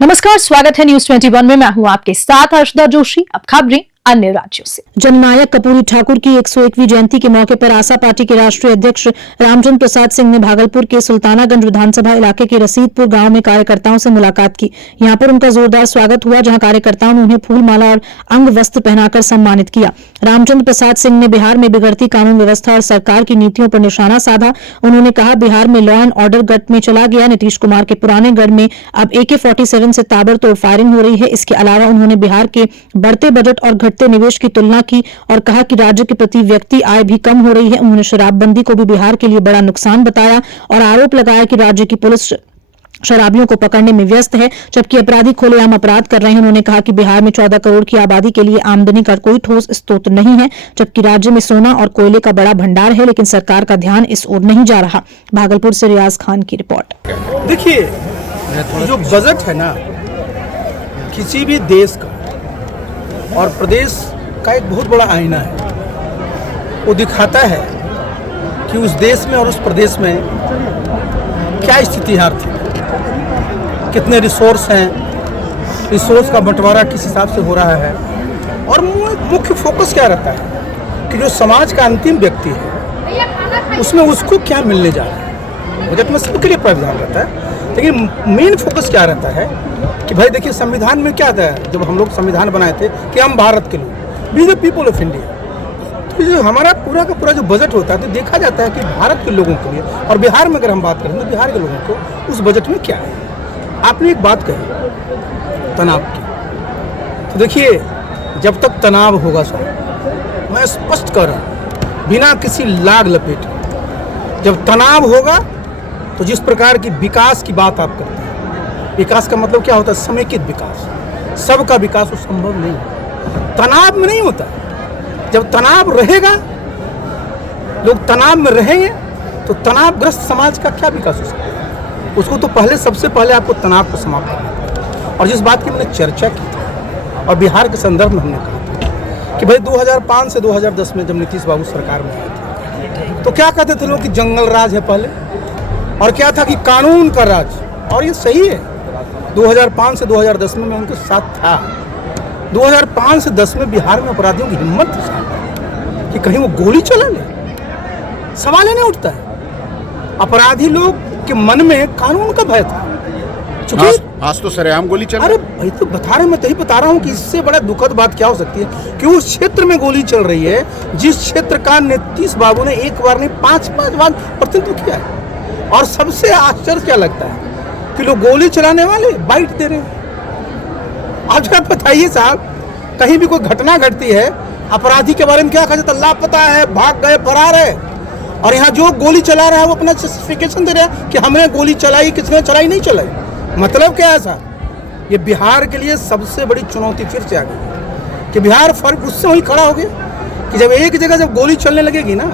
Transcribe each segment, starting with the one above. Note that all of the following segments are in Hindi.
नमस्कार, स्वागत है न्यूज 21 में। मैं हूं आपके साथ हर्षदा जोशी। अब खबरें अन्य राज्यों से। जननायक कर्पूरी ठाकुर की 101वीं जयंती के मौके पर आशा पार्टी के राष्ट्रीय अध्यक्ष रामचंद्र प्रसाद सिंह ने भागलपुर के सुल्तानागंज विधानसभा इलाके के रसीदपुर गांव में कार्यकर्ताओं से मुलाकात की। यहां पर उनका जोरदार स्वागत हुआ, जहां कार्यकर्ताओं ने उन्हें फूल माला और अंग वस्त्र पहनाकर सम्मानित किया। रामचंद्र प्रसाद सिंह ने बिहार में बिगड़ती कानून व्यवस्था और सरकार की नीतियों पर निशाना साधा। उन्होंने कहा, बिहार में लॉ एंड ऑर्डर गट में चला गया। नीतीश कुमार के पुराने गढ़ में अब AK-47 से ताबड़तोड़ फायरिंग हो रही है। इसके अलावा उन्होंने बिहार के बढ़ते बजट और घटते निवेश की तुलना की और कहा कि राज्य के प्रति व्यक्ति आय भी कम हो रही है। उन्होंने शराबबंदी को भी बिहार के लिए बड़ा नुकसान बताया और आरोप लगाया कि राज्य की पुलिस शराबियों को पकड़ने में व्यस्त है, जबकि अपराधी खुलेआम अपराध कर रहे हैं। उन्होंने कहा कि बिहार में 14 करोड़ की आबादी के लिए आमदनी का कोई ठोस स्रोत नहीं है, जबकि राज्य में सोना और कोयले का बड़ा भंडार है, लेकिन सरकार का ध्यान इस ओर नहीं जा रहा। भागलपुर से रियाज खान की रिपोर्ट। देखिए, जो बजट है ना, किसी भी देश का और प्रदेश का एक बहुत बड़ा आईना है। वो दिखाता है कि उस देश में और उस प्रदेश में क्या स्थिति है, आर्थिक कितने रिसोर्स हैं, रिसोर्स का बंटवारा किस हिसाब से हो रहा है, और मुख्य फोकस क्या रहता है कि जो समाज का अंतिम व्यक्ति है उसमें उसको क्या मिलने जा रहा है। बजट में सबके लिए प्रावधान रहता है, लेकिन मेन फोकस क्या रहता है कि भाई देखिए, संविधान में क्या था, जब हम लोग संविधान बनाए थे कि हम भारत के लोग, be the people of India. तो जो हमारा पूरा का पूरा जो बजट होता है, तो देखा जाता है कि भारत के लोगों के लिए, और बिहार में अगर हम बात करें तो बिहार के लोगों को उस बजट में क्या है। आपने एक बात कही तनाव की, तो देखिए, जब तक तनाव होगा साहब, मैं स्पष्ट कर रहा हूँ बिना किसी लाग लपेट, जब तनाव होगा तो जिस प्रकार की विकास की बात आप करते हैं, विकास का मतलब क्या होता है, समेकित विकास, सबका विकास वो संभव नहीं है, तनाव में नहीं होता। जब तनाव रहेगा, लोग तनाव में रहेंगे, तो तनावग्रस्त समाज का क्या विकास हो सकता है। उसको तो सबसे पहले आपको तनाव को समाप्त करना है। और जिस बात की मैंने चर्चा की थी और बिहार के संदर्भ में हमने कहा था कि भाई 2005 से 2010 में जब नीतीश बाबू सरकार में आए थे, तो क्या कहते थे लोग कि जंगल राज है पहले, और क्या था कि कानून का राज, और ये सही है। 2005 से 2010 में मैं उनके साथ था। 2005 से 10 में बिहार में अपराधियों की हिम्मत थी कि कहीं वो गोली चला ले, सवाल ही नहीं उठता है। अपराधी लोग के मन में कानून का भय था, क्योंकि आज तो सरेआम गोली चल रही है। अरे भाई, तो बता रहा हूँ कि इससे बड़ा दुखद बात क्या हो सकती है कि उस क्षेत्र में गोली चल रही है जिस क्षेत्र का नीतीश बाबू ने एक बार नहीं 5-5 बार प्रतिनिधित्व किया है। और सबसे आश्चर्य क्या लगता है कि लोग गोली चलाने वाले बाइट दे रहे हैं। आज आप बताइए साहब, कहीं भी कोई घटना घटती है, अपराधी के बारे में क्या कहा जाता है, लापता है, भाग गए, फरार है, और यहाँ जो गोली चला रहा है वो अपना जस्टिफिकेशन दे रहा है कि हमने गोली चलाई, किसने चलाई, नहीं चलाई। मतलब क्या है साहब, ये बिहार के लिए सबसे बड़ी चुनौती फिर से आ गई कि बिहार फर्क उससे वहीं खड़ा हो गया कि जब एक जगह जब गोली चलने लगेगी ना,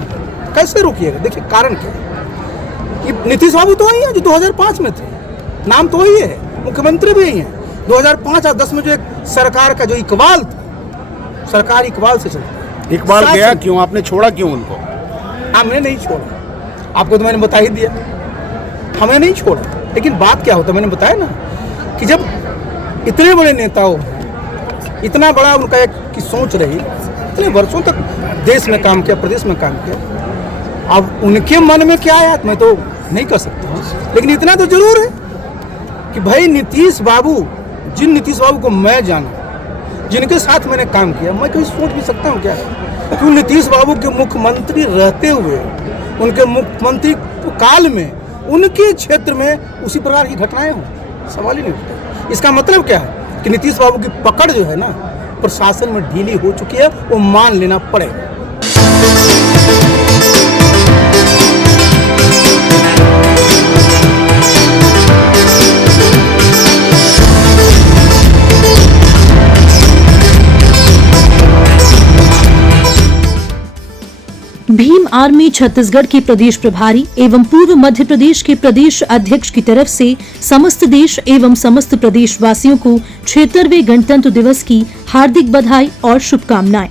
कैसे रोकिएगा। देखिए कारण क्या है कि नीतीश बाबू तो वही है जो 2005 में थे, नाम तो वही है, मुख्यमंत्री भी यही है। 2005 और 10 में जो एक सरकार का जो इकबाल था, सरकार इकबाल से चलती है। इकबाल गया क्यों, आपने छोड़ा क्यों उनको? हमने नहीं छोड़ा, आपको तो मैंने बता ही दिया, हमें नहीं छोड़ा। लेकिन बात क्या होता है, मैंने बताया ना कि जब इतने बड़े नेताओं, इतना बड़ा उनका एक की सोच रही, इतने वर्षों तक देश में काम किया, प्रदेश में काम किया, अब उनके मन में क्या आया मैं तो नहीं कह सकता, लेकिन इतना तो जरूर है कि भाई नीतीश बाबू, जिन नीतीश बाबू को मैं जाना, जिनके साथ मैंने काम किया, मैं कभी सोच भी सकता हूँ क्या क्यों नीतीश बाबू के मुख्यमंत्री रहते हुए, उनके मुख्यमंत्री काल में उनके क्षेत्र में उसी प्रकार की घटनाएं हों, सवाल ही नहीं उठता। इसका मतलब क्या है कि नीतीश बाबू की पकड़ जो है ना, प्रशासन में ढीली हो चुकी है, वो मान लेना पड़ेगा। भीम आर्मी छत्तीसगढ़ के प्रदेश प्रभारी एवं पूर्व मध्य प्रदेश के प्रदेश अध्यक्ष की तरफ से समस्त देश एवं समस्त प्रदेशवासियों को 76वें गणतंत्र दिवस की हार्दिक बधाई और शुभकामनाएं।